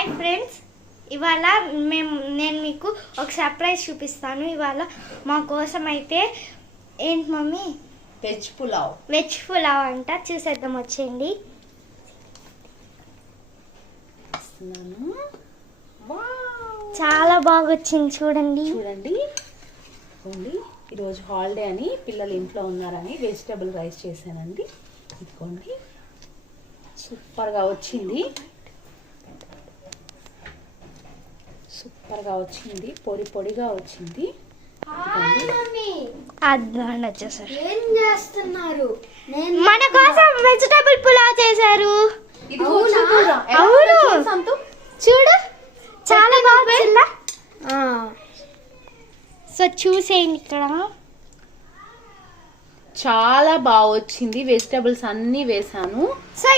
Hi friends, ఇవాళ నేను మీకు ఒక సర్ప్రైజ్ చూపిస్తాను. ఇవాళ మా కోసం అయితే ఏంటి మమ్మీ, వెజ్ పులావ్ అంట. చూసేద్దాం, వచ్చేయండి. చాలా బాగా వచ్చింది, చూడండి. ఈరోజు హాలిడే అని పిల్లలు ఇంట్లో ఉన్నారని వెజిటబుల్ రైస్ చేశానండి. ఇదిగోండి, సూపర్గా వచ్చింది, పొడి పొడిగా వచ్చింది. వచ్చేసారు. ఏం చేస్తున్నారు? మన కోసం వెజిటబుల్ పులావ్ చేశారు. అవును, చూడు చాలా బాగుందా. సో చూసేయండి, ఇక్కడ చాలా బాగా వచ్చింది. వెజిటబుల్స్ అన్నీ వేసాను. సో